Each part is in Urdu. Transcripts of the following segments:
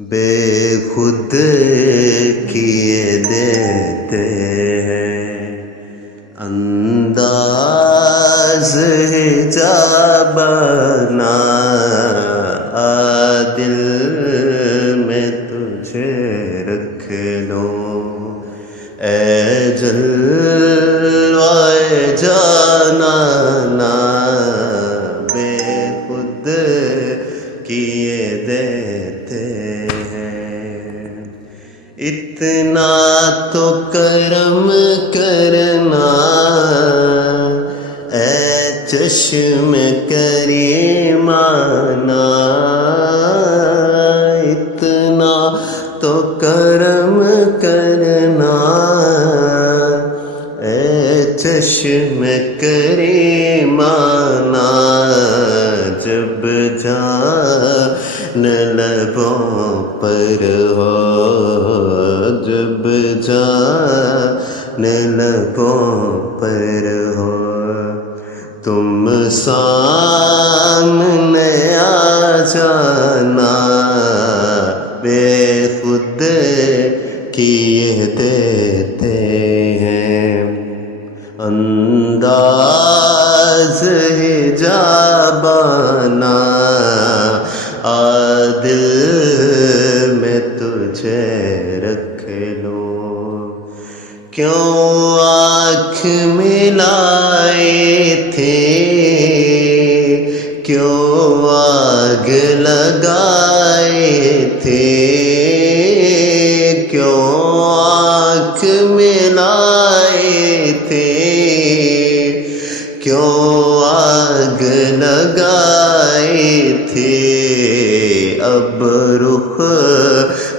بے خود کیے دیتے ہیں انداز حجابنا دل میں تجھے رکھ لو اے جلوہ جانانا بے خود کیے دیتے ہیں اتنا تو کرم کرنا اے چشم کریمانہ اتنا تو کرم کرنا اے چشم کریمانہ جب جان لبوں پر ہو جب جان لبوں پر ہو تم سامنے آ جانا بے خود کیے دیتے ہیں انداز حجابنا دل میں تجھے رکھ لو کیوں آنکھ ملائے تھے کیوں آگ لگائے تھے کیوں آنکھ ملائے تھے کیوں آگ لگائے تھے اب رخ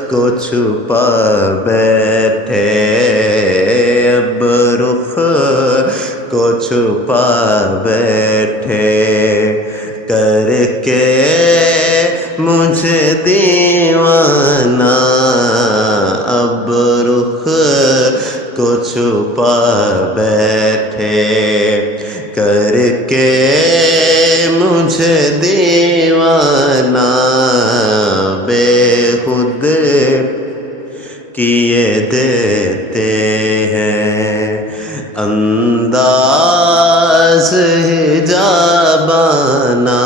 کو چھپا بیٹھے اب رخ کو چھپا بیٹھے کر کے مجھے دیوانہ اب رخ کو چھپا بیٹھے کر کے مجھے دیوانہ بے خود کیے دیتے ہیں انداز حجابنا